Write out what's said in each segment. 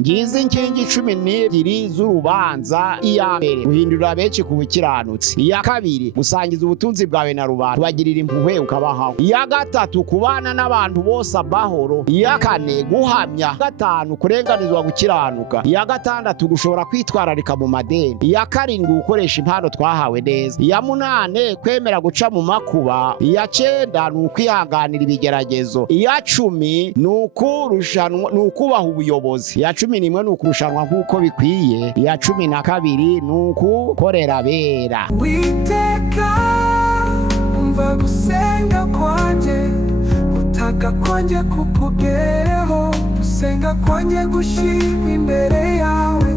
ngize inkingi 12 z'urubanza. Iya mbere, guhindurira benshi ku bukiranutsi. Iya kabiri, gusangiza ubutunzi bwawe na rubanda, kubagirira impuhwe ukabahaho. Iya gatatu, kubana n'abantu bose amahoro. Iya kane, guhamya. Gatanu, kurenganizwa gukiranuka. Iya gatandatu, gushobora kwitwararika mu madeni. Iya karindwi, gukoresha impano twahawe neza. Iya munane, kwemera guca mu makuba. Iya cenda, ni ukwihanganira ibigeragezo. Iya cumi, ni ukubaha ubuyobozi. Iya 11 ni ukurushanwa nk'uko bikwiye. Iya 12 ni ukukorera abera. Witeka umva gusenga kwanje, gutaka kwanje kukugereho, gusenga kwanje gushima imbere yawe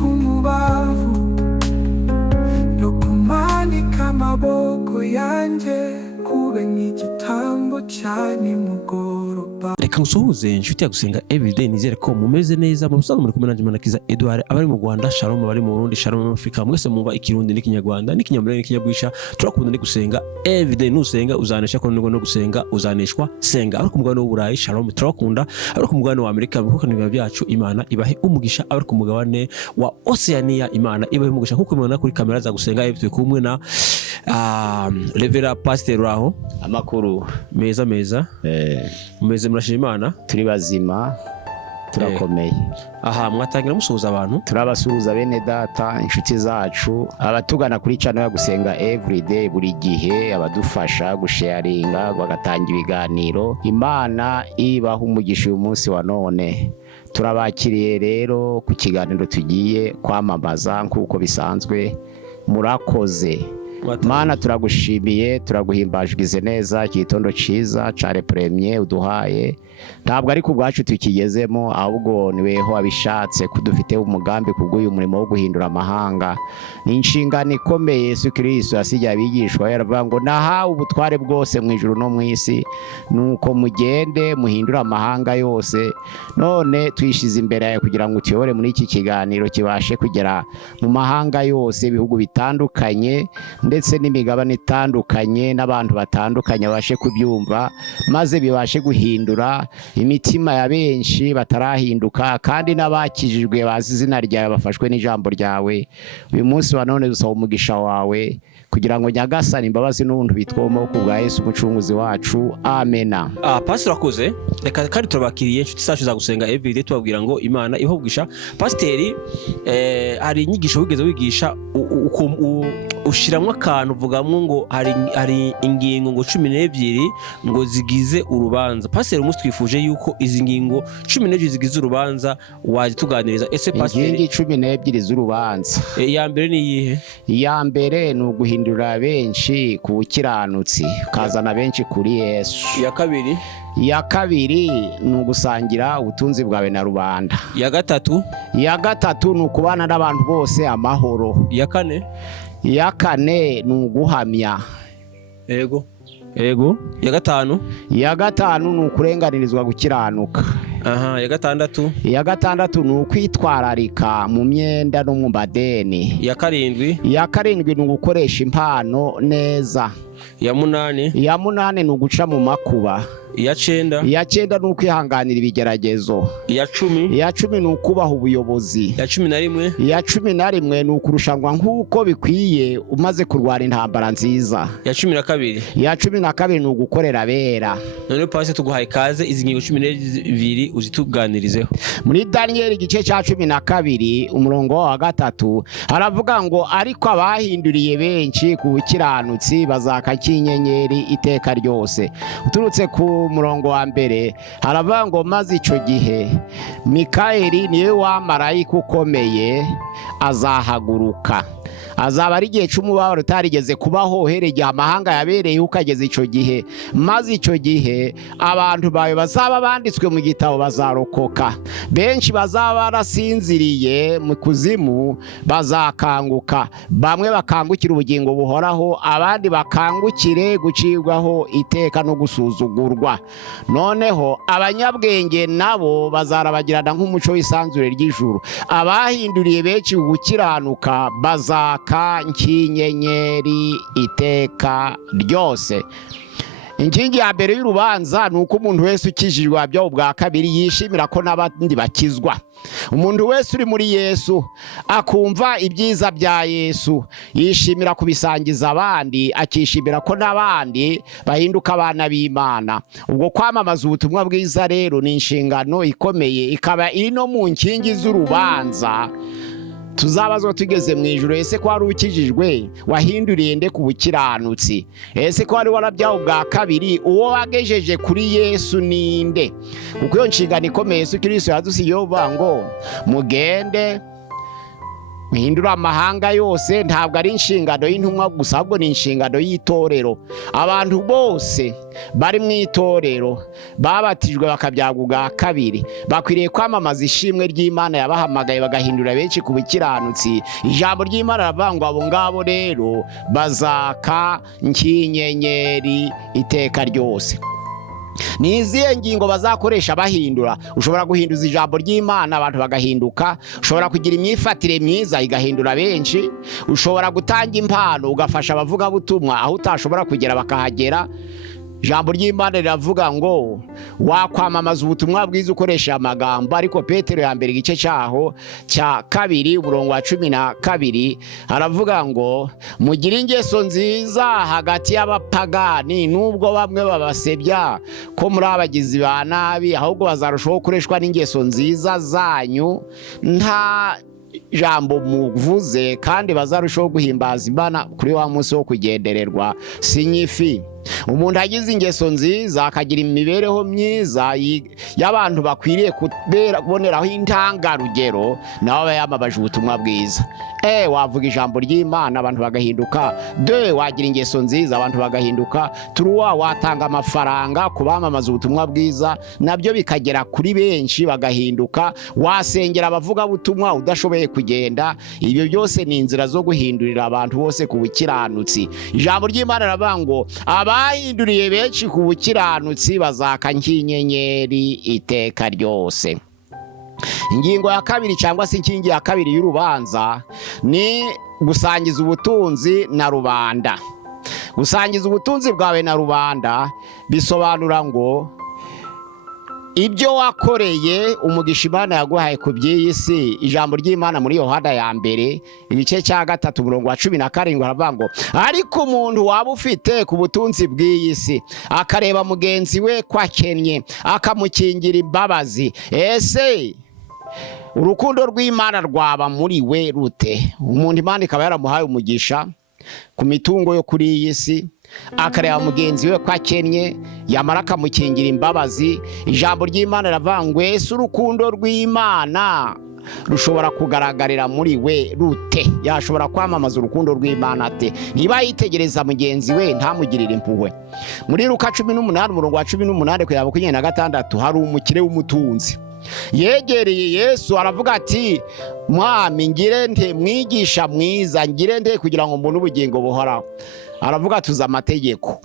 kumubavu, no kumanika amaboko yanje kube nk'igitambo cya nimugoroba. Reka nsuhuze inshuti ya gusenga everyday, nizere ko mumeze neza. Mu busanzwe muri kumwe na Manakiza Edouard, abari mu Rwanda shalom, abari mu Burundi shalom, mu Afrika mwese mwumva ikirundi n'ikinyarwanda n'ikinyamurenge n'ikinyabwisha. Turakunda ni gusenga everyday, nusenga uzanesha, ko no gusenga uzaneshwa. Senga ari ku mugabane w'Uburayi shalom, turakunda. Ari ku mugabane wa Amerika bihukanira byacu, Imana ibahe umugisha. Ari ku mugabane wa Oceania, Imana ibahe umugisha. Kuko mubona kuri kamera za gusenga everyday kumwe na Revera Pastor Raho. Amakuru meza mumeze murashima Imana? Turi bazima, turakomeye. Aha, mwatangira musuhuza abantu? Turabasuhuza bene data, inshuti zacu, abatugana kuri channel ya gusenga everyday buri gihe, abadufasha gusharinga, bagatanga ibiganiro. Imana ibaha umugisha uyu munsi wa none. Turabakiriye rero ku kiganiro tugiye kwamamaza nk'uko bisanzwe. Murakoze. Mana, turagushimiye, turaguhimbajwize neza igitondo ciza care premier uduhaye. Ntabwo ari ku bwacu tukigezemo, ahubwo niweho abishatse kudufite umugambi kubw'uyu murimo wo guhindura amahanga. Ni inshingano ikomeye Yesu Kristo yasigiye abigishwa, yaravuga ngo nahawe ubutware bwose mu ijuru no mu isi, nuko mugende muhindura amahanga yose. None twishize imbere yawe kugira ngo utuyobore muri iki kiganiro kibashe kugera mu mahanga yose, ibihugu bitandukanye ndetse n'imigabane itandukanye, n'abantu batandukanye babashe kubyumva, maze bibashe guhindura imitima ya benshi batarahinduka, kandi n'abakijijwe bazi izina ryawe bafashwe n'ijambo ryawe. Uyu munsi wa none dusaba umugisha wawe kugira ngo Nyagasani imbabazi n'ubuntu bitwomo ku bwa Yesu umucunguzi wacu, amena. Pastor akoze. Reka kandi turabakiriye inshuti zacu za gusenga everyday, tubabwira ngo Imana ibahugisha. Pasiteri hari inyigisho wigeze wigisha ushiramwe akantu uvugamwe ngo hari ingingo ngo 12 ngo zigize urubanza. Pasiteri umunsi twifuje yuko izi ngingo 12 zigize urubanza wazituganiriza. Ese pasiteri, ingingo 12 z'urubanza, iya mbere ni iyihe? Iya mbere ni uguhindura benshi ku bukiranutsi, ukazana benshi kuri Yesu. Iya kabiri? Iya kabiri ni ugusangira ubutunzi bwawe na rubanda. Iya gatatu? Iya gatatu ni ukubana n'abantu bose amahoro. Iya kane? Iya kane ni uguhamya. Ego. Iya gatanu? Iya gatanu ni ukurenganirizwa gukiranuka. Aha. Iya gatandatu? Iya gatandatu ni ukwitwararika mu myenda no mu madeni. Iya karindwi? Iya karindwi ni ugukoresha impano neza. Iya munani? Iya munani ni uguca mu makuba. Iya cenda? Iya cenda ni ukwihanganira ibigeragezo. Iya cumi? Iya cumi ni ukubaha ubuyobozi. Iya 11? Iya 11 ni ukurushanwa nk'uko bikwiye umaze kurwara intambara nziza. Iya 12? Iya 12 ni ugukorera abera. None pasi tuguhaye kaze izi ngingo 12 uzituganirizeho. Muri Daniel igice cya 12 umurongo wa 3 haravuga ngo ariko abahinduriye benshi ku bukiranutsi bazaka kinyenyeri iteka ryose. Uturutse ku murongo wa mbere haravuga ngo maze ico gihe Mikaeli niwe wa marayika ukomeye azahaguruka. Azaba ari igihe cy'umubabaro utarigeze kubaho, uhereye amahanga yabereye ukageze ico gihe. Maze ico gihe abantu bawe bazaba banditswe mu gitabo bazarokoka. Benshi bazaba barasinziriye mu kuzimu bazakanguka, bamwe bakangukira ubugingo buhoraho, abandi bakangukire gucibwaho iteka no gusuzugurwa. Noneho abanyabwenge nabo bazarabagirana nk'umuco w'isanzure ry'ijuru. Abahinduriye benshi gukiranuka bazaka nk'inyenyeri iteka ryose. inkingi ya mbere y'urubanza ni uko umuntu wese ukijijwe wabyawe ubwa kabiri yishimira ko n'abandi bakizwa. Umuntu wese uri muri Yesu akumva ibyiza bya Yesu yishimira kubisangiza abandi, akishimira ko n'abandi bahinduka abana b'Imana. Ubwo kwamamaza ubutumwa bwiza rero ni inshingano ikomeye, ikaba iri no mu nkingi z'urubanza tuzabazwa tugeze mu ijuru. Ese ko wari ukijijwe wahinduriye nde ku bukiranutsi? Ese ko wari warabyawe ubwa kabiri uwo wagejeje kuri Yesu ninde? Kuko iyo nshingano ikomeye Yesu Kristo yadusigiye uvuga ngo mugende muhindura amahanga yose. Ntabwo ari inshingano y'intumwa gusa, ahubwo ni inshingano y'itorero. Abantu bose bari mu itorero babatijwe bakabyagwa ubwa kabiri bakwiriye kwamamaza ishimwe ry'Imana yabahamagaye bagahindura benshi ku bukiranutsi. Ijambo ry'Imana riravuga ngo abo ngabo rero bazaka nk'inyenyeri iteka ryose. Ni izihe ngingo bazakoresha bahindura? Ushobora guhinduza ijambo ry'Imana abantu bagahinduka, ushobora kugira imyifatire myiza igahindura benshi, ushobora gutanga impano ugafasha abavugabutumwa aho utashobora kugera bakahagera. Ijambo ry'Imana riravuga ngo wakwamamaza ubutumwa bwiza ukoresha amagambo. Ariko Petero ya mbere igice cyaho cya 2 umurongo wa 12 aravuga ngo mugire ingeso nziza hagati y'abapagani, nubwo bamwe babasebya ko muri abagizi ba nabi, ahubwo bazarushaho gukoreshwa n'ingeso nziza zanyu nta jambo muvuze, kandi bazarushaho guhimbaza Imana kuri wa munsi wo kugendererwa sinyifi. Umuntu agize ingeso nziza akagira imibereho myiza y'abantu bakwiriye kuboneraho intangarugero, nawe aba yamamaje ubutumwa bwiza. Wavuga ijambo ry'Imana abantu bagahinduka. Wagira ingeso nziza abantu bagahinduka. Watanga amafaranga ku bamamaza ubutumwa bwiza nabyo bikagera kuri benshi bagahinduka. Wasengera abavugabutumwa udashoboye kugenda. Ibyo byose ni inzira zo guhindurira abantu bose ku bukiranutsi. Ijambo ry'Imana riravuga ngo abahinduriye benshi ku bukiranutsi bazaka nk'inyenyeri iteka ryose. Ingingo ya kabiri cyangwa se inkingi ya kabiri y'urubanza ni gusangiza ubutunzi na rubanda. Gusangiza ubutunzi bwawe na rubanda bisobanura ngo ibyo wakoreye umugisha Imana yaguhaye ku by'iyi si. Ijambo ry'Imana muri Yohana ya mbere igice cya 3 umurongo wa 17 haravuga ngo ariko umuntu waba ufite ku butunzi bw'iyi si akareba mugenzi we ko akennye akamukingira imbabazi, ese urukundo rw'Imana rwaba muri we rute? Umuntu Imana ikaba yaramuhaye umugisha ku mitungo yo kuri iyi si, akareba mugenzi we ko akennye yamara akamukingira imbabazi. Ijambo ry'Imana riravuga ngo ese urukundo rw'Imana rushobora kugaragarira muri we rute? Yashobora kwamamaza urukundo rw'Imana ate niba yitegereza mugenzi we ntamugirire impuhwe? Muri Luka 18 umurongo wa 18 kugera ku 26 hari umukire w'umutunzi yegereye Yesu aravuga ati mwami ngire nte, mwigisha mwiza ngire nte kugira ngo mbone ubugingo buhoraho? Aravuga tuza amategeko: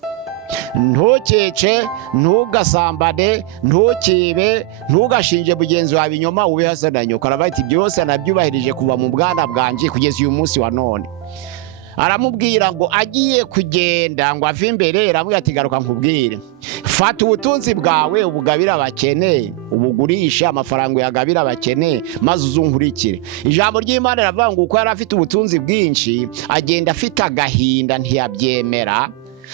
ntukece, ntugasambane, ntukibe, ntugashinje mugenzi wawe ibinyoma, ube hasa na nyoko. Aravuga ati byose nabyubahirije kuva mu bwana bwanje kugeza uyu munsi wa none. Aramubwira ngo agiye kugenda ngo ave imbere, aramubwira ati garuka nkubwire, fata ubutunzi bwawe ubugabira abakene, ubugurisha amafaranga yagabira abakene, maze uzunkurikire. Ijambo ry'Imana riravuga ngo uko yari afite ubutunzi bwinshi agenda afite agahinda, ntiyabyemera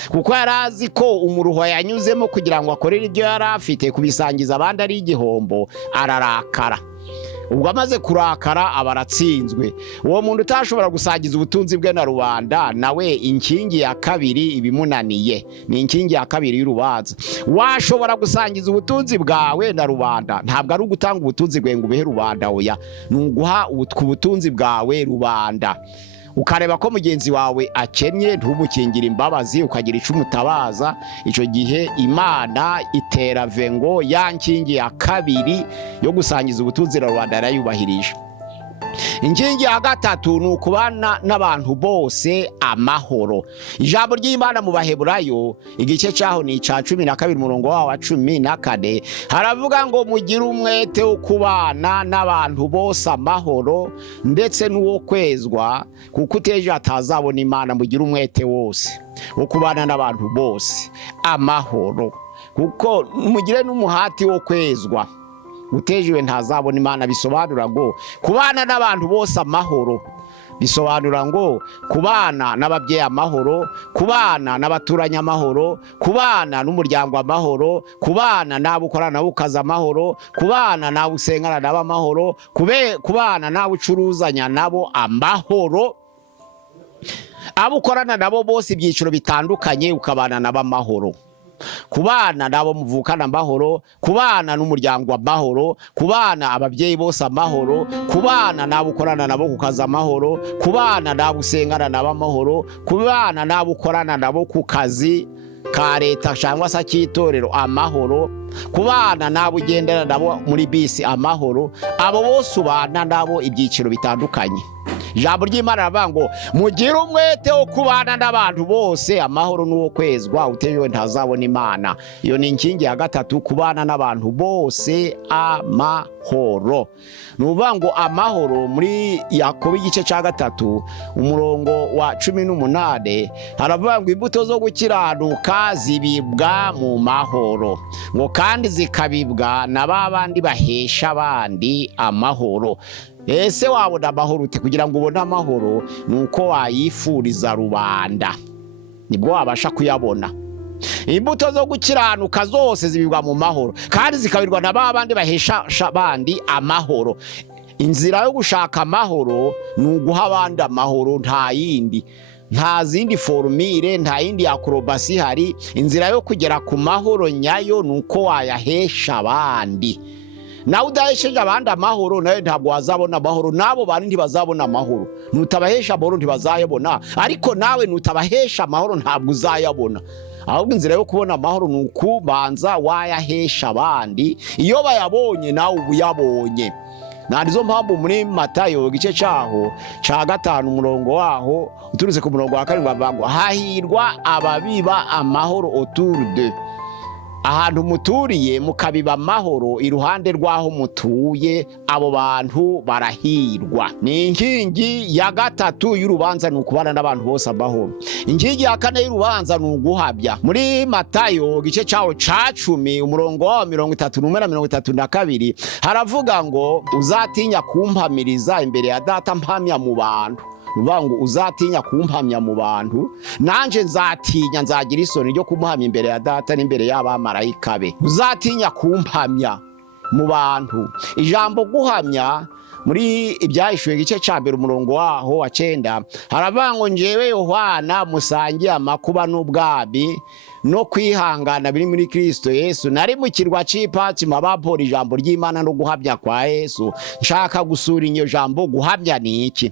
kuko yari azi ko umuruho yanyuzemo kugira ngo akorere ibyo yari afite kubisangiza abandi ari igihombo. Ararakara. Ubwo amaze kurakara aba aratsinzwe. Uwo muntu utashobora gusangiza ubutunzi bwe na rubanda, nawe inkingi ya kabiri ibimunaniye. Ni inkingi ya kabiri y'urubanza. Washobora gusangiza ubutunzi bwawe na rubanda, ntabwo ari ugutanga ubutunzi bwawe ngo ubehe rubanda, oya, ni uguha ubutunzi bwawe rubanda. Ukareba ko mugenzi wawe akennye ntubukingire imbabazi, ukagira icyo umutabaza. Icyo gihe Imana itera vengo ya nkingi ya kabiri yo gusangiza ubutunzi na rubanda yarayubahirije. inkingi ya gatatu ni ukubana n'abantu bose amahoro. Ijambo ry'Imana mu Baheburayo igice cyaho ni icya 12 umurongo wa 14 haravuga ngo mugire umwete wo kubana n'abantu bose amahoro ndetse n'uwo kwezwa, kuko uteje atazabona Imana. Mugire umwete wose wo kubana n'abantu bose amahoro, kuko mugire n'umuhati wo kwezwa, utejiwe ntazabona Imana. Bisobanura ngo kubana n'abantu bose amahoro, bisobanura ngo kubana n'ababyeyi amahoro, kubana n'abaturanye amahoro, kubana n'umuryango amahoro, kubana n'abo ukorana nabo ukaza amahoro, kubana n'abo usengana nabo amahoro, kubana n'abo ucuruzanya nabo amahoro, abo ukorana nabo bose ibyiciro bitandukanye ukabana nabo amahoro, kubana nabo muvukana amahoro, kubana n'umuryango amahoro, kubana ababyeyi bose amahoro, kubana nabo ukorana nabo kukaza amahoro, kubana nabo usengana nabo amahoro, kubana nabo ukorana nabo ku kazi ka leta cyangwa se k'itorero amahoro, kubana nabo ugendana nabo muri bisi amahoro. Abo bose ubana nabo ibyiciro bitandukanye. Ijambo ry'Imana ravuga ngo mugire umwete wo kubana n'abantu bose amahoro n'uwo kwezwa, utejewe ntazabona Imana. Iyo ni inkingi ya gatatu, kubana n'abantu bose amahoro. Nuvuga ngo amahoro muri Yakobo igice cya 3 umurongo wa 18 haravuga ngo imbuto zo gukiranuka zibibwa mu mahoro, ngo kandi zikabibwa na babandi bahesha abandi amahoro. Ese wabona amahoro ute? Kugira ngo ubone amahoro nuko wayifuriza rubanda, nibwo wabasha kuyabona. Imbuto zo gukiranuka zose zibibwa mu mahoro, kandi zikabirwa na babandi bahesha abandi amahoro. Inzira yo gushaka amahoro ni uguha abandi amahoro, nta yindi, nta zindi formule, nta yindi akrobasi hari. Inzira yo kugera ku mahoro nyayo nuko wayahesha abandi. Nawe udahesheje abandi amahoro nawe ntabwo wazabona amahoro, nabo bandi ntibazabona amahoro. Nutabahesha amahoro ntibazayabona, ariko nawe nutabahesha amahoro ntabwo uzayabona. Ahubwo inzira yo kubona amahoro ni ukubanza wayahesha abandi, iyo bayabonye nawe ubuyabonye. Narizo mpamvu muri Matayo igice cyaho cya 5 umurongo waho uturutse ku murongo wa 7 bavuga ngo hahirwa ababiba amahoro autour de, ahantu muturiye mukabiba amahoro iruhande rwaho mutuye, abo bantu barahirwa. Ni inkingi ya gatatu y'urubanza, ni ukubana n'abantu bose amahoro. Inkingi ya kane y'urubanza ni uguhabya. Muri Matayo igice cyaho ca 10 umurongo wa 31-32 haravuga ngo uzatinya kumpamiriza imbere ya Data mpamya mu bantu. Nuvuga ngo uzatinya kumpamya mu bantu, nanje nzatinya, nzagira isoni ryo kumuhamya imbere ya Data n'imbere y'abamarayika be. Uzatinya kumpamya mu bantu. Ijambo guhamya muri Ibyahishuwe igice cya 1 umurongo waho wa 9 haravuga ngo njyewe Yohana musangiye amakuba n'ubwami no kwihangana biri muri Kristo Yesu, nari mu kirwa c'Ipatimo babora ijambo ry'Imana no guhamya kwa Yesu. Nshaka gusura inyo jambo guhamya ni iki?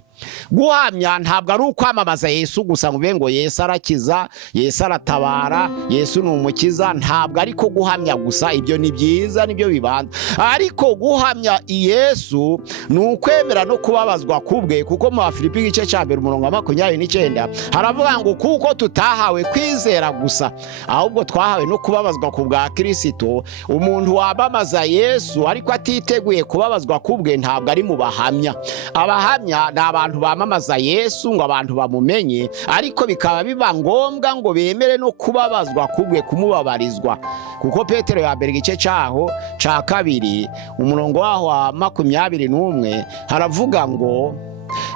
Guhamya ntabwo ari ukwamamaza Yesu gusa ngo ngo Yesu arakiza, Yesu aratabara, Yesu ni umukiza. Ntabwo ariko guhamya gusa, ibyo ni byiza, nibyo bibanza. Ariko guhamya Yesu ni ukwemera no kubabazwa kubwe, kuko mu Filipi igice cya 1 umurongo wa 29 haravuga ngo kuko tutahawe kwizera gusa, ahubwo twahawe no kubabazwa ku bwa Kristo. Umuntu wabamaza Yesu ariko atiteguye kubabazwa kubwe ntabwo ari mu bahamya. Abahamya ni abantu bamamaza Yesu ngo abantu bamumenye, ariko bikaba biba ngombwa ngo bemere no kubabazwa kubwe, kumubabarizwa. Kuko Petero ya 1 igice cyaho ca 2 umurongo waho wa 21 haravuga ngo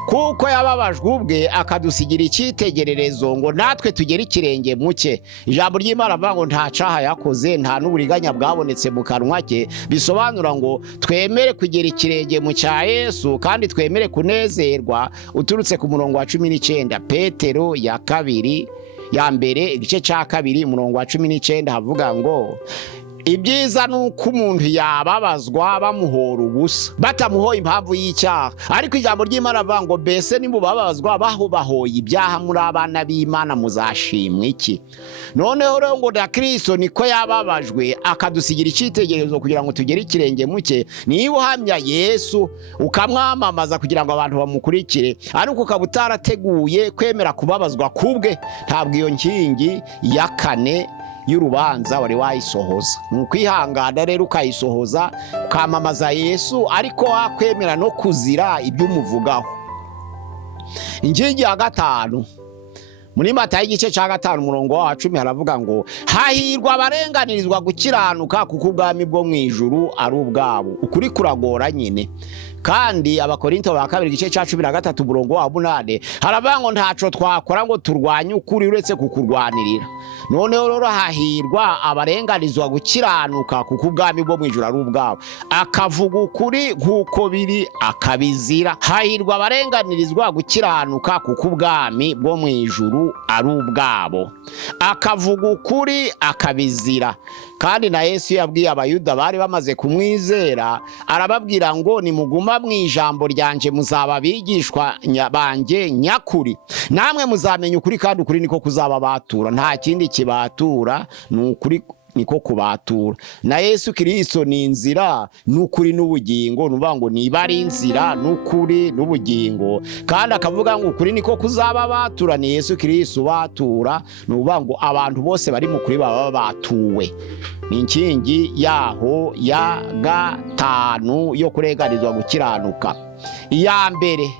kuko yababajwe ubwe akadusigira icyitegererezo ngo natwe tugere ikirenge muke. Ijambo ry'Imana avuga ngo nta caha yakoze, nta n'uburiganya bwabonetse mu kanwa ke. Bisobanura ngo twemere kugera ikirenge mu cya Yesu, kandi twemere kunezerwa. Uturutse ku murongo wa 19 Petero ya 2 ya 1 igice cya 2 umurongo wa 19 havuga ngo ibyiza ni uko umuntu yababazwa bamuhora ubusa, batamuhoye impamvu y'icyaha. Ariko ijambo ry'Imana rivuga ngo mbese nimubabazwa bahoye ibyaha muri abana b'Imana muzashimwa iki? Noneho rero ngo na Kristo niko yababajwe akadusigira icyitegererezo kugira ngo tugere ikirenge muke. Niba uhamya Yesu ukamwamamaza kugira ngo abantu bamukurikire, ariko ukaba utarateguye kwemera kubabazwa kubwe, ntabwo iyo nkingi ya kane y'urubanza wari wayisohoza. Ni ukwihangana rero ukayisohoza, ukamamaza Yesu ariko wakwemera no kuzira ibyo umuvugaho. Inkingi ya gatanu muri Matayo igice cya 5 umurongo wa 10 haravuga ngo hahirwa abarenganirizwa gukiranuka kuko ubwami bwo mu ijuru ari ubwabo. Ukuri kuragora nyine. Kandi Abakorinto ba 2 igice cya 13 umurongo wa 8 haravuga ngo ntaco twakora ngo turwanye ukuri uretse kukurwanirira. Noneho rero hahirwa abarenganirizwa gukiranuka kuko ubwami bwo mu ijuru ari ubwabo. Akavuga ukuri nk'uko biri akabizira. Hahirwa abarenganirizwa gukiranuka kuko ubwami bwo mu ijuru ari ubwabo. Akavuga ukuri akabizira. Kandi na Yesu yabwiye abayuda bari bamaze kumwizera, arababwira ngo nimuguma mu ijambo ryanje muzaba bigishwa banje nyakuri, namwe muzamenya ukuri kandi ukuri niko kuzababatura. Nta kindi kibatura, ni ukuri niko kubatura. Na Yesu Kristo ni inzira n'ukuri n'ubugingo. Nuvuga ngo niba ari inzira n'ukuri n'ubugingo, kandi akavuga ngo ukuri niko kuzababatura, ni Yesu Kristo batura. Nuvuga ngo abantu bose bari mu kuri baba batuwe. Ni inkingi yaho ya gatanu yo kurenganizwa gukiranuka. Iya mbere,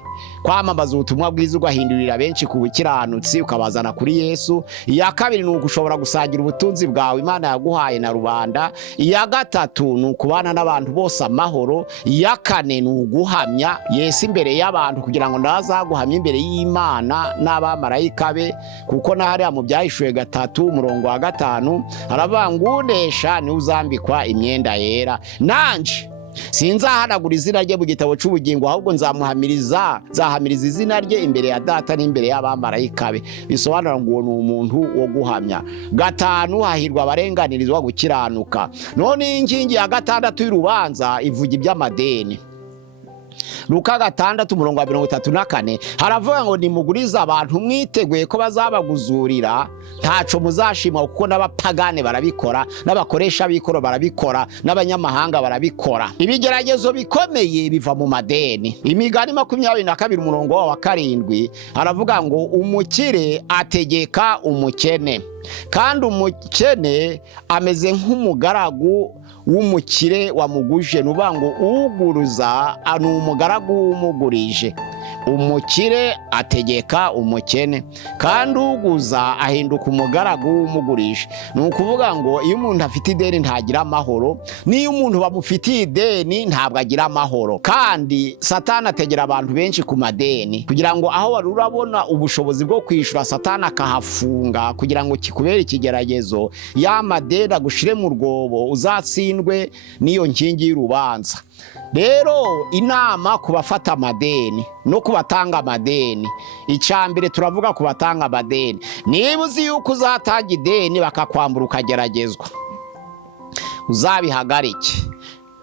kwamamaza ubutumwa bwiza ugahindurira benshi ku bukiranutsi ukabazana kuri Yesu. Iya kabiri ni ugushobora gusangira ubutunzi bwawe Imana yaguhaye na rubanda. Iya gatatu ni ukubana n'abantu bose amahoro. Iya kane ni uguhamya Yesu imbere y'abantu kugira ngo ndazaguhamya imbere y'Imana n'abamarayika be, kuko na hariya mu Byahishuwe 3 umurongo wa 5 haravuga ngo unesha ni uzambikwa imyenda yera. Nanje sinzahanagura izina rye mu gitabo cy'ubugingo, ahubwo nzahamiriza izina rye imbere ya Data n'imbere y'abamarayika be. Bisobanura ngo ni umuntu wo guhamya. Gatanu, hahirwa abarenganirizwa gukiranuka. None inkingi ya gatandatu y'urubanza ivuga iby'amadeni. Luka 6 umurongo wa 34 haravuga ngo nimuguriza abantu mwiteguye ko bazabaguzurira, ntaco muzashima kuko n'abapagane barabikora, n'abakoresha bikoro barabikora, n'abanyamahanga barabikora. Ibigeragezo bikomeye biva mu madeni. Imigani 22 umurongo wa 7 haravuga ngo umukire ategeka umukene, kandi umukene ameze nk'umugaragu w'umukire wamuguje. Nuvuga ngo uguruza ni umugaragu w'umugurije. Umukire ategeka umukene, kandi uguza ahinduka umugaragu w'umugurije. Ni ukuvuga ngo iyo umuntu afite ideni ntagira amahoro, n'iyo umuntu bamufitiye ideni ntabwo agira amahoro. Kandi Satani ategera abantu benshi ku madeni kugira ngo aho wari urabona ubushobozi bwo kwishura, Satani akahafunga kugira ngo kikubere ikigeragezo, ya madeni agushire mu rwobo uzatsindwe n'iyo nkingi y'urubanza. Rero inama kubafata amadeni no kubatanga amadeni. Icambere turavuga kubatanga amadeni. Niba uzi yuko uzatanga ideni bakakwambura ukageragezwa, uzabihagarike.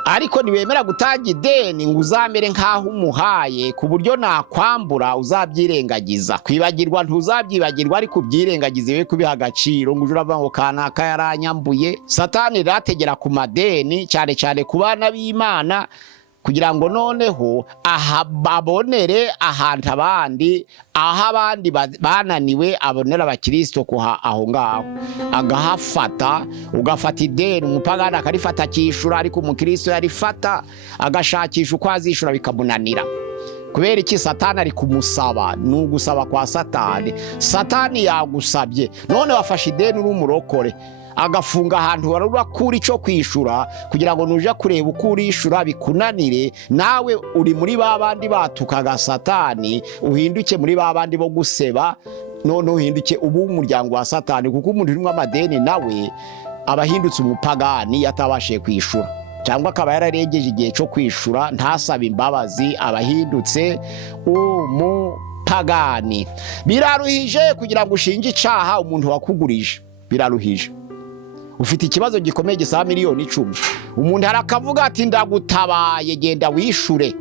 Ariko niwemera gutanga ideni ngo uzamere nkaho umuhaye ku buryo nakwambura, uzabyirengagiza. Kwibagirwa ntuzabyibagirwa, ariko ubyirengagize we kubiha agaciro ngo uravuga ngo kanaka yaranyambuye. Satani rategera ku madeni cyane cyane ku bana b'Imana kugira ngo noneho babonere ahantu abandi, aho abandi bananiwe abonera abakristo kuha aho ngaho, agahafata. Ugafata ideni, umupagani akarifata akishura, ariko umukristo yarifata agashakisha uko azishura bikamunanira. Kubera iki? Satani ari kumusaba. Ni ugusaba kwa Satani. Satani yagusabye, none wafashe ideni uri umurokore, agafunga ahantu warurakura ico kwishura kugira ngo nuja kureba uko urishura bikunanire. Nawe uri muri babandi batukaga Satani, uhinduke muri babandi bo guseba, none uhinduke ubu umuryango wa Satani, kuko umuntu urimo amadeni nawe abahindutse umupagani yatabashe kwishura, cyangwa akaba yararengeje igihe cyo kwishura ntasaba imbabazi, abahindutse umupagani. Biraruhije kugira ngo ushinje icaha umuntu wakugurije, biraruhije. ufite ikibazo gikomeye gisaba miliyoni 10, umuntu arakavuga ati ndagutabaye genda wishure,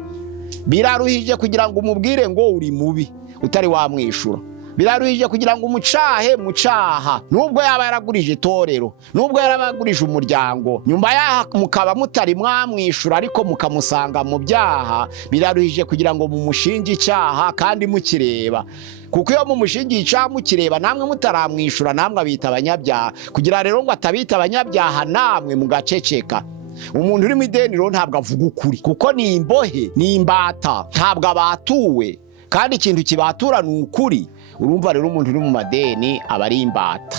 biraruhije kugira ngo umubwire ngo uri mubi utari wamwishura, biraruhije kugira ngo umucahe mucaha, nubwo yaba yaragurije itorero, nubwo yarabagurije umuryango, nyuma yaha mukaba mutari mwamwishura ariko mukamusanga mu byaha, biraruhije kugira ngo mumushinje icyaha kandi mukireba, kuko iyo mumushingiye icyaha mukireba namwe mutaramwishura namwe abita abanyabyaha, kugira rero ngo atabita abanyabyaha namwe mugaceceka. Umuntu uri mu ideni rero ntabwo avuga ukuri, kuko ni imbohe, ni imbata, ntabwo abatuwe, kandi ikintu kibatura ni ukuri. Urumva rero umuntu uri mu madeni aba ari imbata,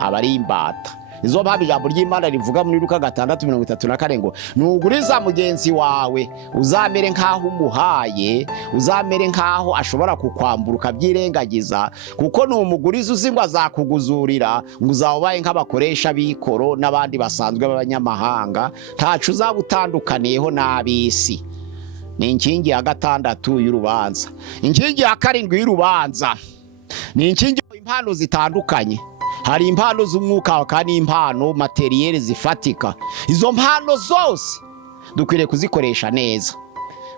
aba ari imbata. Izo mpamvu ijambo ry'Imana rivuga muri Luka 6:34 ngo nuguriza mugenzi wawe uzamere nkaho umuhaye, uzamere nkaho ashobora kukwambura ukabyirengagiza, kuko numuguriza uzi ngo azakuguzurira, ngo uzabaye nk'abakoresha b'ikoro n'abandi basanzwe b'abanyamahanga, ntacu uzabutandukaniyeho n'ab'isi. Ni inkingi ya 6 y'urubanza. Inkingi ya 7 y'urubanza ni inkingi impano zitandukanye. Hari impano z'umwuka kandi impano materiyeri zifatika. Izo mpano zose dukwiriye kuzikoresha neza,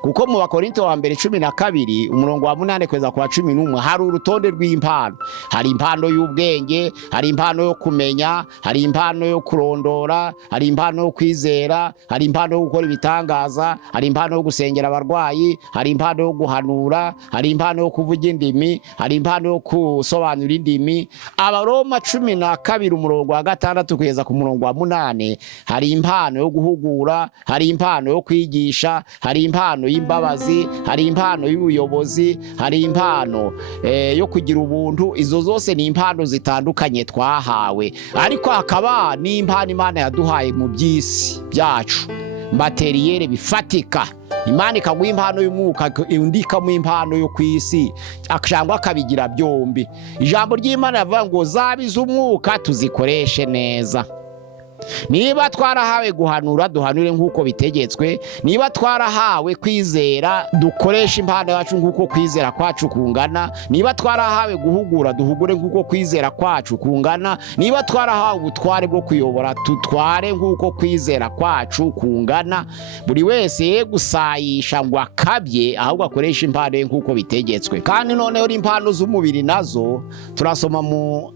kuko mu Bakorinto wa mbere 12 umurongo wa 8 kweza kwa 11 hari urutonde rw'impano. Hari impano y'ubwenge, hari impano yo kumenya, hari impano yo kurondora, hari impano yo kwizera, hari impano yo gukora ibitangaza, hari impano yo gusengera abarwayi, hari impano yo guhanura, hari impano yo kuvuga indimi, hari impano yo kusobanura indimi. Abaroma 12 umurongo wa 6 kugeza ku murongo wa 8 hari impano yo guhugura, hari impano yo kwigisha, hari impano y'imbabazi, hari impano y'ubuyobozi, hari impano yo kugira ubuntu. Izo zose ni impano zitandukanye twahawe, ariko hakaba ni impano Imana yaduhaye mu by'isi byacu, materiyeri bifatika. Imana ikaguha impano y'umwuka, undi ikamuha impano yo kwisi, cyangwa akabigira byombi. Ijambo ry'Imana rivuga ngo zabize umwuka tuzikoreshe neza. Niba twarahawe guhanura duhanure nk'uko bitegetswe, niba twarahawe kwizera dukoresha impano yacu nk'uko kwizera kwacu kungana, niba twarahawe guhugura duhugure nk'uko kwizera kwacu kungana, niba twarahawe ubutware bwo kuyobora tutware nk'uko kwizera kwacu kungana. Buri wese ye gusayisha ngo akabye, ahubwo akoresha impano ye nk'uko bitegetswe. Kandi noneho impano z'umubiri nazo turasoma mu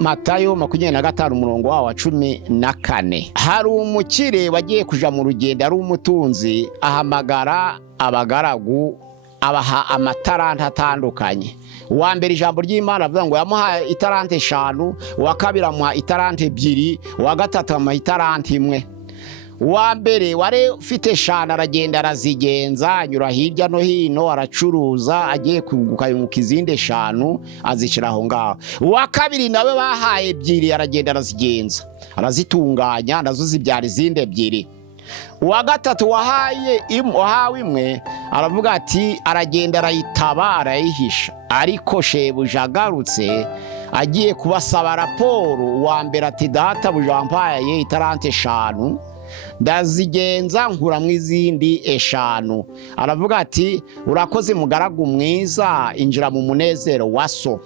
Matayo 25 umurongo wa 14. Hari umukire wagiye kuja mu rugendo, ari umutunzi, ahamagara abagaragu abaha amataranta atandukanye. Uwa mbere ijambo ry'Imana avuga ngo yamuha itarante 5, uwa kabiri amuha itarante 2, uwa gatatu amuha itarante 1. Uwa mbere wari ufite 5 aragenda arazigenza, anyura hirya no hino aracuruza, agiye kugukayunguka izindi 5 azicira aho ngaho. Uwa kabiri nawe bahaye 2 aragenda arazigenza, arazitunganya, nazo zibyara izindi 2. Uwa gatatu wahawe 1 aravuga ati aragenda arayitaba arayihisha, ariko shebuja agarutse agiye kubasaba raporo. Uwa mbere ati data bujampaye itarante 5 ndazigenza nkuramwo izindi 5. Aravuga ati urakoze mugaragu mwiza, injira mu munezero wa so.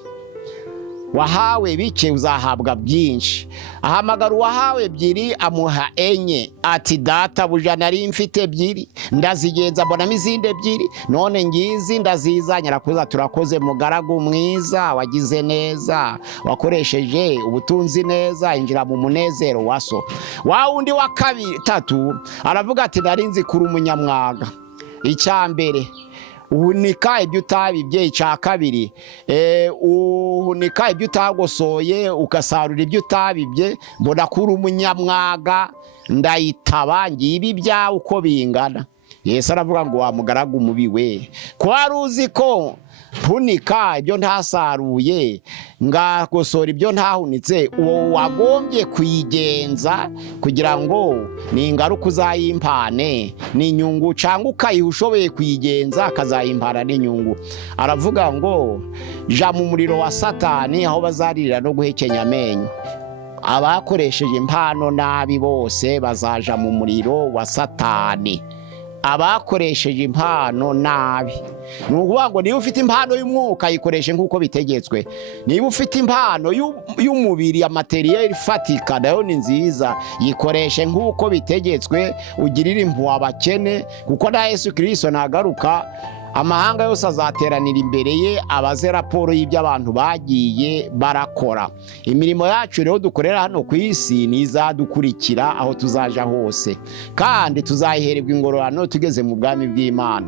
Wahawe bike uzahabwa byinshi. Ahamagara uwahawe 2 amuha 4, ati data buja nari mfite 2 ndazigenza mbonamo izindi 2, none ngizi ndazizanye. Arakuza turakoze mugaragu mwiza, wagize neza, wakoresheje ubutunzi neza, injira mu munezero wa so. Wa undi wa 3 aravuga ati nari nzi kuri umunyamwaga. Icyambere uhunika ibyo utabibye, icya kabiri uhunika ibyo utagosoye ugasarura ibyo utabibye, mbona kuri umunyamwaga ndayitaba ngibi bya uko bingana. Yesu aravuga ngo wa mugaragu mubi we, ko wari uzi ko hunika ibyo ntasaruye ngakosora ibyo ntahunitse, uwo wagombye kuyigenza kugira ngo ni ingaruka uzayimpane n'inyungu, cyangwa ukayiha ushoboye kuyigenza akazayimpana n'inyungu. Aravuga ngo ja mu muriro wa Satani, aho bazaririra no guhekenya amenyo. Abakoresheje impano nabi bose bazaja mu muriro wa Satani. abakoresheje impano nabi. Ni ukuvuga ngo niba ufite impano y'umwuka yikoreshe nk'uko bitegetswe, niba ufite impano y'umubiri ya materiel ifatika nayo ni nziza, yikoreshe nk'uko bitegetswe, ugirire impuhwe abakene, kuko na Yesu Kristo nagaruka amahanga yose azateranira imbere ye abaze raporo y'ibyo abantu bagiye barakora. Imirimo yacu rero dukorera hano ku isi nizadukurikira aho tuzaja hose, kandi tuzayihererwa ingororano tugeze mu bwami bw'Imana.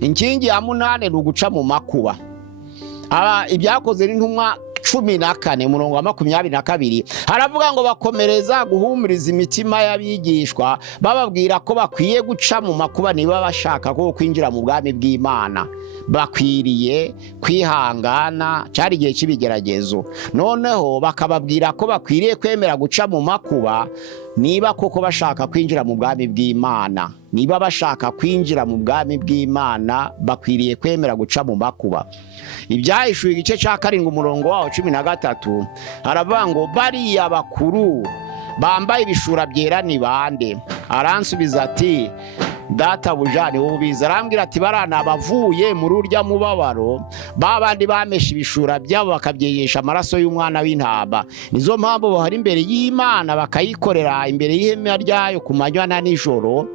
Inkingi ya 8 ni uguca mu makuba. Ibyakoze n'intumwa 14 umurongo wa 22 haravuga ngo bakomereza guhumuriza imitima y'abigishwa bababwira ko bakwiye guca mu makuba niba bashaka ko kwinjira mu bwami bw'Imana. Bakwiriye kwihangana, cyari igihe cy'ibigeragezo. Noneho bakababwira ko bakwiriye kwemera guca mu makuba niba koko bashaka kwinjira mu bwami bw'Imana. Niba bashaka kwinjira mu bwami bw'Imana bakwiriye kwemera guca mu makuba. Ibyahishuwe igice cya 7 umurongo wawo 13 haravuga ngo bariya bakuru bambaye ibishura byera ni bande? Aransubiza ati data bujani ubiza. Arambwira ati barana bavuye muri urya mubabaro babandi bamesha ibishura byabo bakabyegesha amaraso y'umwana w'intaba. Nizo mpamvu bahari imbere y'Imana bakayikorera imbere y'ihema ryayo ku manywa na nijoro,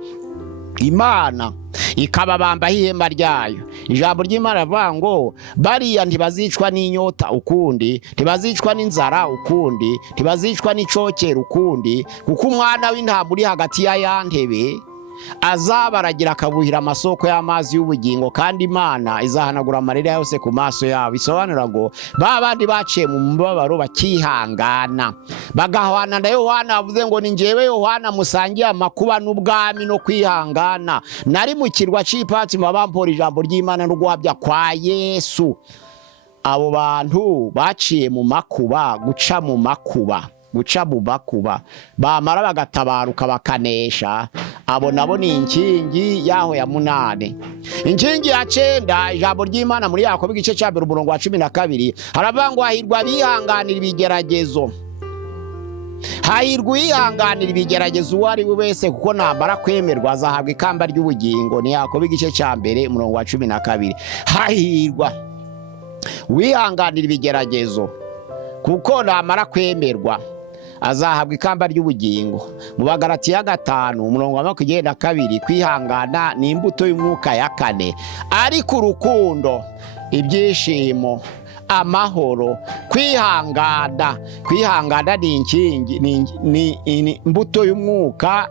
Imana ikababamba ihema ryayo. Ijambo ry'Imana rivuga ngo bariya ntibazicwa n'inyota ukundi, ntibazicwa n'inzara ukundi, ntibazicwa n'icokera ukundi, kuko umwana w'intama uri hagati ya ntebe azabaragira akabuhira amasoko y'amazi y'ubugingo, kandi Imana izahanagura amarira yose ku maso yabo. Bisobanura ngo babandi baciye mu mubabaro bakihangana bagahwana na Yohana avuze ngo ni njyewe Yohana musangiye amakuba n'ubwami no kwihangana, nari mu kirwa c'Ipatimo bampora ijambo ry'Imana no guhabya kwa Yesu. Abo bantu baciye mu makuba, guca mu makuba, guca mu makuba, bamara bagatabaruka bakanesha. Abo nabo ni inkingi yaho ya 8. Inkingi ya 9 ijambo ry'Imana muri Yakobo igice cya 2 umurongo wa 12 haravuga ngo hahirwa bihanganira ibigeragezo. Hahirwa uyihanganira ibigeragezo uwo ari we wese, kuko namara kwemerwa azahabwa ikamba ry'ubugingo. Ni Yakobo igice cya 2 umurongo wa 12. Hahirwa uyihanganira ibigeragezo, kuko namara kwemerwa azahabwa ikamba ry'ubugingo. Mu Bagalatiya 5 umurongo wa 22 kwihangana ni imbuto y'umwuka ya 4, ariko urukundo, ibyishimo, amahoro, kwihangana ni inkingi, ni imbuto y'umwuka.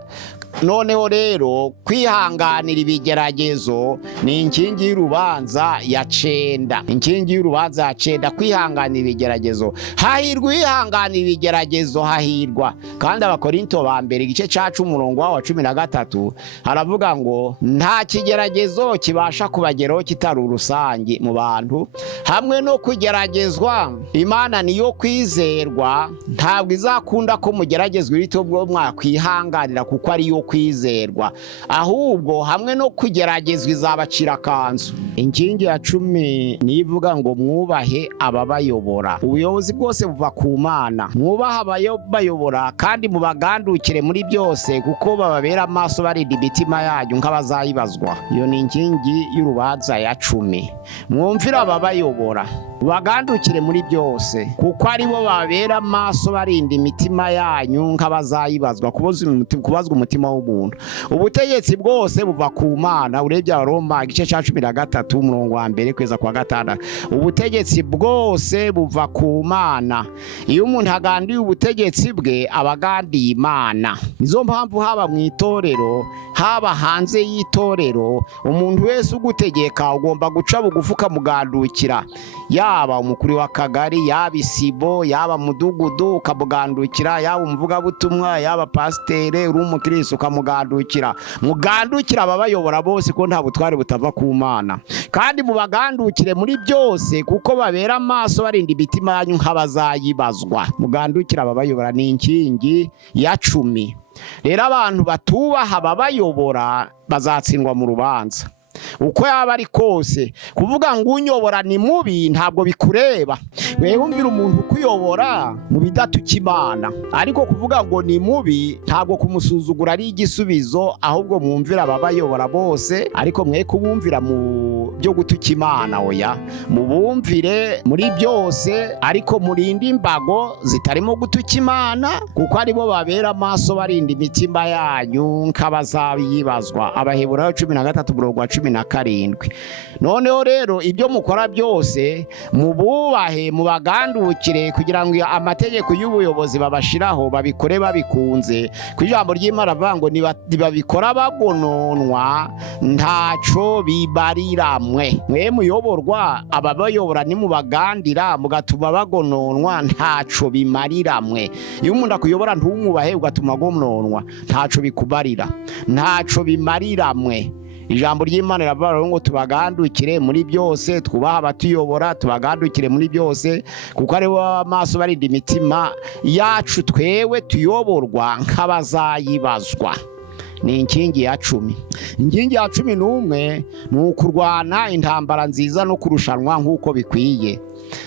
Noneho rero kwihanganira ibigeragezo ni inkingi y'urubanza ya 9. Inkingi y'urubanza ya 9 kwihanganira ibigeragezo. Hahirwa uyihanganira ibigeragezo, hahirwa. Kandi Abakorinto ba mbere igice cya 10 umurongo wa 13 haravuga ngo nta kigeragezo kibasha kubageraho kitari urusange mu bantu. Hamwe no kugeragezwa, Imana niyo kwizerwa, ntabwo izakunda ko mugeragezwa irito bwo mwakwihanganira kuko ari yo kwizerwa, ahubwo hamwe no kugeragezwa izabacira kanzu. Inkingi ya 10 nivuga ngo mwubahe ababayobora. Ubuyobozi bwose buva ku Mana. Mwubaha ababayobora kandi mubagandukire muri byose, kuko bababera amaso barinda imitima yanyu nk'abazayibazwa. Iyo ni inkingi y'urubanza ya 10. Mwumvira ababayobora, bagandukire muri byose, kuko ari bo babera amaso barinda imitima yanyu nk'abazayibazwa. Kubazwa umutima w'umuntu. Ubutegetsi bwose buva ku Mana. Urebye Abaroma igice cya 13 umurongo wa 1 kweza kwa 5. Ubutegetsi bwose buva ku Mana. Iyo umuntu agandiye ubutegetsi bwe abagandiye Imana. Nizo mpamvu haba mu itorero, haba hanze y'itorero, umuntu wese ugutegeka ugomba guca bugufi ukamugandukira. Yaba umukuru w'akagari, yaba isibo, yaba mudugudu ukamugandukira, yaba umuvugabutumwa, yaba pasiteri, uri umukristo ukamugandukira. Mugandukira ababayobora bose ko nta butware butava ku Mana, kandi mubagandukire muri byose, kuko babera amaso barinda imitima yanyu nk'abazayibazwa. Mugandukira ababayobora ni inkingi ya 10. Rero abantu batubaha ababayobora bazatsindwa mu rubanza. uko yaba ari kose. Kuvuga ngo unyobora ni mubi ntabwo bikureba, wewe umvira umuntu ukuyobora mu bidatuka Imana. Ariko kuvuga ngo ni mubi ntabwo kumusuzugura ari igisubizo, ahubwo mwumvira ababayobora bose, ariko mwe kubumvira mu byo gutuka Imana. Oya, mubumvire muri byose, ariko murinde imbago zitarimo gutuka Imana, kuko aribo babera amaso barinda imitima yanyu nk'abazabibazwa. Abaheburayo 13:17. Noneho rero ibyo mukora byose mububahe, mubagandukire, kugira ngo amategeko y'ubuyobozi babashiraho babikore babikunze. Ku ijambo ry'Imana avuga ngo nibabikora bagononwa ntaco bibariramwe. Mwe muyoborwa, ababayobora nimubagandira mugatuma bagononwa ntaco bimariramwe. Iyo umuntu akuyobora ntumwubahe ugatuma agononwa, ntaco bikubarira, ntaco bimariramwe. Ijambo ry'Imana riravuga ngo tubagandukire muri byose, twubaha abatuyobora, tubagandukire muri byose, kuko ari bo amaso barinda imitima yacu twewe tuyoborwa nk'abazayibazwa. Ni inkingi ya 10. Inkingi ya 11 ni ukurwana intambara nziza no kurushanwa nk'uko bikwiye.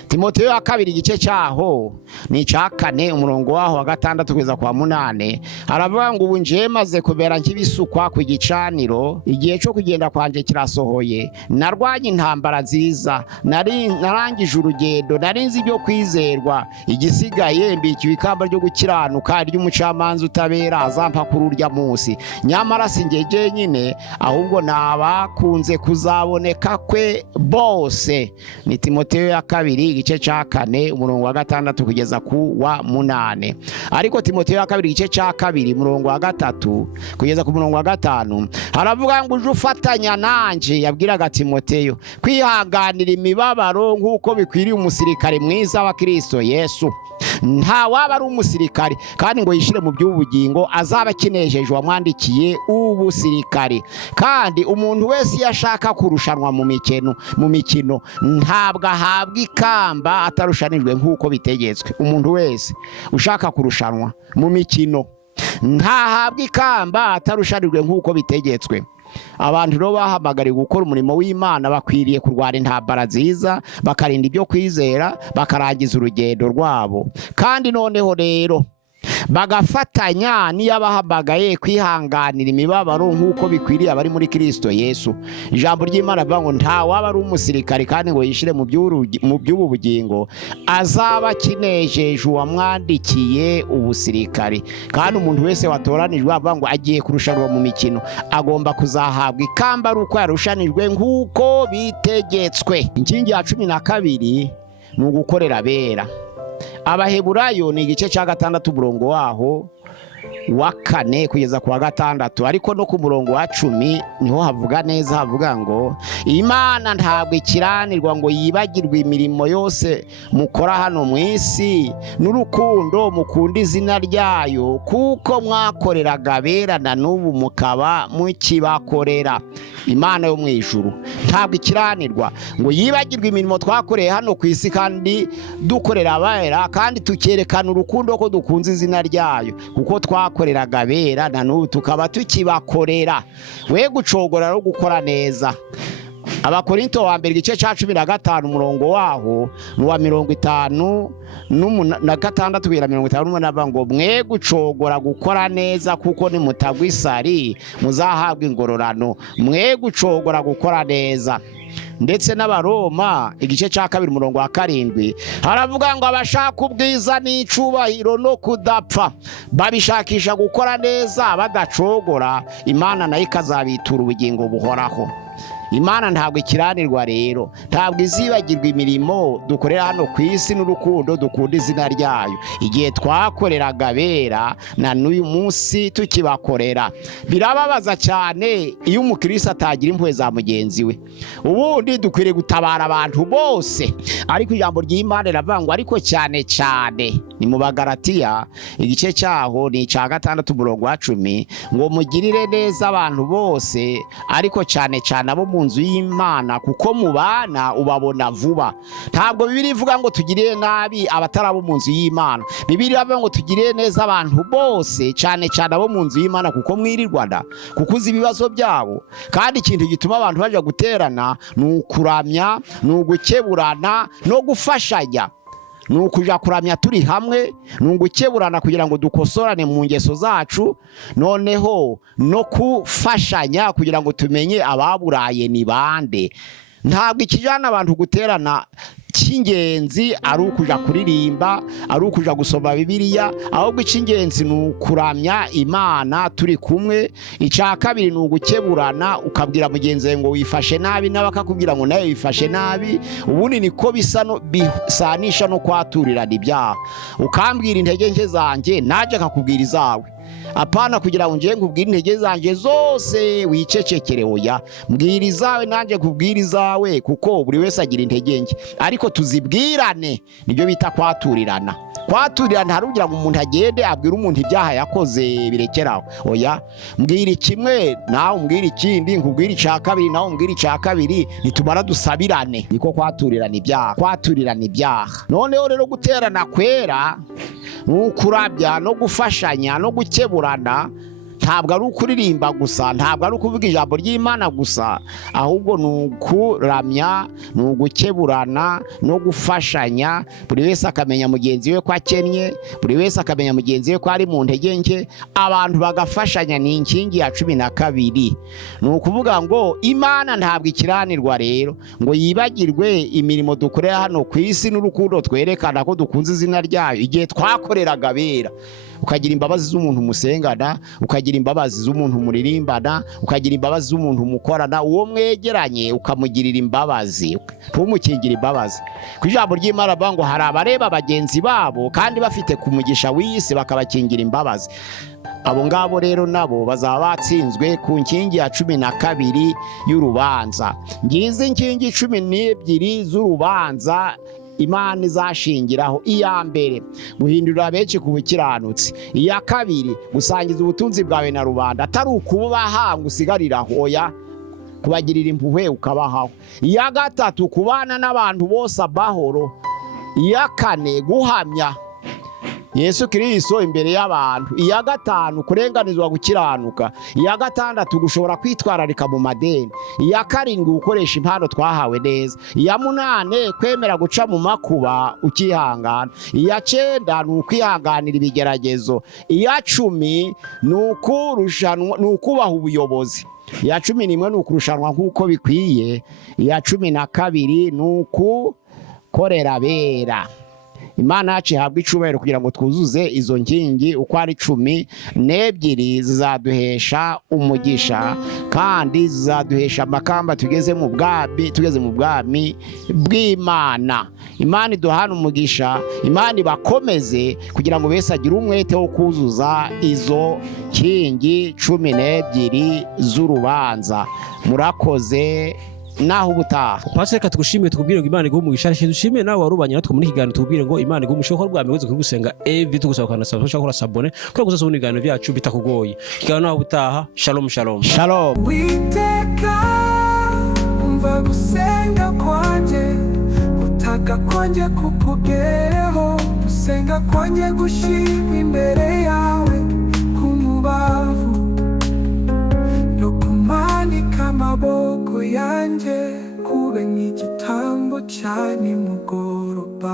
Timoteyo ya 2 igice cyaho ni cya 4 umurongo waho wa 6 kugeza kwa 8. Aravuga ngo ubu nje maze kubera nk'ibisukwa ku gicaniro, igihe cyo kugenda kwanje kirasohoye. Narwanye intambara nziza, narangije urugendo, narinzi ibyo kwizerwa. Igisigaye mbikiwe ikamba ryo gukiranuka ry'umucamanza utabera azampa kuri urya munsi. Nyamara singeje nyine, ahubwo nabakunze kuzaboneka kwe bose. Ni Timoteyo ya 2 igice cya 4 umurongo wa 6 kugeza ku wa 8. Ariko Timoteyo ya 2 igice cya 2 umurongo wa 3 kugeza ku murongo wa 5 haravuga ngo uje ufatanya nanje, yabwiraga Timoteyo kwihanganira imibabaro nk'uko bikwiriye umusirikare mwiza wa Kristo Yesu. Nta waba ari umusirikare kandi ngo yishire mu by'ubugingo azaba akinejeje wamwandikiye ubusirikare. Kandi umuntu wese yashaka kurushanwa mu mikino ntabwo ahabwa ikamba atarushanijwe nk'uko bitegetswe. Umuntu wese ushaka kurushanwa mu mikino ntahabwa ikamba atarushanijwe nk'uko bitegetswe. Abantu rero bahamagariye gukora umurimo w'Imana bakwiriye kurwana intambara nziza, bakarinda ibyo kwizera, bakarangiza urugendo rwabo. Kandi noneho rero bagafatanya niyabahamagaye kwihanganira imibabaro nk'uko bikwiriye abari muri Kristo Yesu. Ijambo ry'Imana rivuga ngo nta waba ari umusirikare kandi ngo yishire mu by'ubu bugingo azaba akinejeje uwamwandikiye ubusirikare. Kandi umuntu wese watoranijwe avuga ngo agiye kurushanwa mu mikino agomba kuzahabwa ikamba ari uko yarushanijwe nk'uko bitegetswe. Inkingi ya 12 ni ugukorera abera. Abaheburayo ni igice cya 6 umurongo waho wa 4 kugeza ku wa 6. Ariko no ku murongo wa 10 niho havuga neza, havuga ngo Imana ntabwo ikiranirwa ngo yibagirwe imirimo yose mukora hano mu isi n'urukundo mukunda izina ryayo, kuko mwakoreraga abera na n'ubu mukaba mukibakorera. Imana yo mu ijuru ntabwo ikiranirwa ngo yibagirwe imirimo twakoreye hano ku isi, kandi dukorera abera, kandi tukerekana urukundo ko dukunze izina ryayo, kuko twakoreraga abera na n'ubu tukaba tukibakorera. We gucogora no gukora neza. Abakorinto wa 1 igice cya 15 umurongo waho wa 56 kugera 58 avuga ngo mwe gucogora gukora neza, kuko nimutagwa isari muzahabwa ingororano. Mwe gucogora gukora neza. Ndetse n'Abaroma igice cya 2 umurongo wa 7 haravuga ngo abashaka ubwiza n'icubahiro no kudapfa babishakisha gukora neza badacogora, Imana nayo ikazabitura ubugingo buhoraho. Imana ntabwo ikiranirwa rero, ntabwo izibagirwa imirimo dukorera hano ku isi n'urukundo dukunda izina ryayo. Igihe twakoreraga abera na n'uyu munsi tukibakorera. Birababaza cyane iyo umukristo atagira impuhwe za mugenzi we. Ubundi dukwiriye gutabara abantu bose, ariko ijambo ry'Imana riravuga ngo ariko cyane cyane ni mu Bagalatiya igice cyaho ni icya 6:10 ngo mugirire neza abantu bose ariko cyane cyane abo mu nzu y'Imana kuko mubana ubabona vuba. Ntabwo Bibiliya ivuga ngo tugirire nabi abatarabo mu nzu y'Imana. Bibiliya ivuga ngo tugirire neza abantu bose cyane cyane abo mu nzu y'Imana kuko mwirirwana, kuko uzi ibibazo byabo. Kandi ikintu gituma abantu baje guterana ni ukuramya, ni ugukeburana no gufashanya. Ni ukuja kuramya turi hamwe, ni ugukeburana kugira ngo dukosorane mu ngeso zacu, noneho no kufashanya kugira ngo tumenye ababuraye ni bande. Ntabwo ikijana abantu guterana cy'ingenzi ari ukuja kuririmba, ari ukuja gusoma Bibiliya, ahubwo icy'ingenzi ni ukuramya Imana turi kumwe. Icya kabiri ni ugukeburana, ukabwira mugenzi wawe ngo wifashe nabi nawe akakubwira ngo nawe wifashe nabi. Ubundi niko bisanisha no kwaturirana ibyaha. Ukambwira intege nke zanjye naje akakubwira izawe. Apana kugira ngo nje nkubwire intege zanje zose wicecekere. Oya, mbwira izawe nanjye kubwira izawe, kuko buri wese agira intege nke, ariko tuzibwirane. Nibyo bita kwaturirana. Kwaturirana harugira ngo umuntu agende abwira umuntu ibyaha yakoze birekeraho. Oya, mbwira kimwe nawe umbwira ikindi, nkubwira icya kabiri nawe umbwira icya kabiri, nitumara dusabirane. Niko kwaturirana ibyaha. Kwaturirana ibyaha. Noneho rero guterana kwera ukurabya no gufashanya no gukeburana ntabwo ari ukuririmba gusa, ntabwo ari ukuvuga ijambo ry'Imana gusa, ahubwo ni ukuramya, ni ugukeburana no gufashanya. Buri wese akamenya mugenzi we ko akennye, buri wese akamenya mugenzi we ko ari mu ntege nke, abantu bagafashanya. Ni inkingi ya 12. Ni ukuvuga ngo Imana ntabwo ikiranirwa rero ngo yibagirwe imirimo dukorera hano ku isi n'urukundo twerekana ko dukunze izina ryayo igihe twakoreraga abera. Ukagira imbabazi z'umuntu musengana, ukagira imbabazi z'umuntu muririmbana, ukagira imbabazi z'umuntu mukorana, uwo mwegeranye ukamugirira imbabazi, ntumukingira imbabazi. Ku ijambo ry'Imana bavuga ngo hari abareba bagenzi babo kandi bafite ku mugisha w'isi bakabakingira imbabazi. Abo ngabo rero nabo bazaba batsinzwe ku nkingi ya 12 y'urubanza. Ngize inkingi 12 z'urubanza Imana izashingiraho. Iya mbere, guhindurira benshi ku bukiranutsi. Iya kabiri, gusangiza ubutunzi bwawe na rubanda, atari ukubaha ngo usigariraho. Oya, kubagirira impuhwe ukabahaho. Iya gatatu, kubana n'abantu bose amahoro. Iya kane, guhamya Yesu Kristo imbere y'abantu. Iya gatanu, kurenganizwa gukiranuka. Iya gatandatu, gushobora kwitwararika mu madeni. Iya karindwi, gukoresha impano twahawe neza. Iya munane, kwemera guca mu makuba ukihangana. Iya 9, ni ukwihanganira ibigeragezo. Iya 10, ni ukubaha ubuyobozi. Iya 11, ni ukurushanwa nk'uko bikwiye. Iya 12, ni ukukorera abera. Imana yacu ihabwa icubahiro kugira ngo twuzuze izo nkingi uko ari 12 zizaduhesha umugisha, kandi zizaduhesha amakamba tugeze mu bwami bw'Imana. Imana iduhana umugisha, Imana ibakomeze kugira ngo bese agire umwete wo kuzuza izo nkingi 12 z'urubanza. Murakoze. Naho ubutaha. Pastor, reka tugushimire tukubwire ngo Imana iguhe umugisha. Dushimire nawe warubanye natwe muri kiganiro, tukubwire ngo Imana iguhe umugisha. Ko rwameze kuri gusenga tugusaba kana subscribe sabone kugira ngo uzasubone ibiganiro byacu bitakugoye. Kikaba naho ubutaha. Shalom shalom. Shalom. Witeka umva gusenga kwanje, utaka kwanje kukugereho, gusenga kwanje gushimwa imbere yawe kumubavu, no kumanika amaboko yanje kube nk'igitambo cya nimugoroba.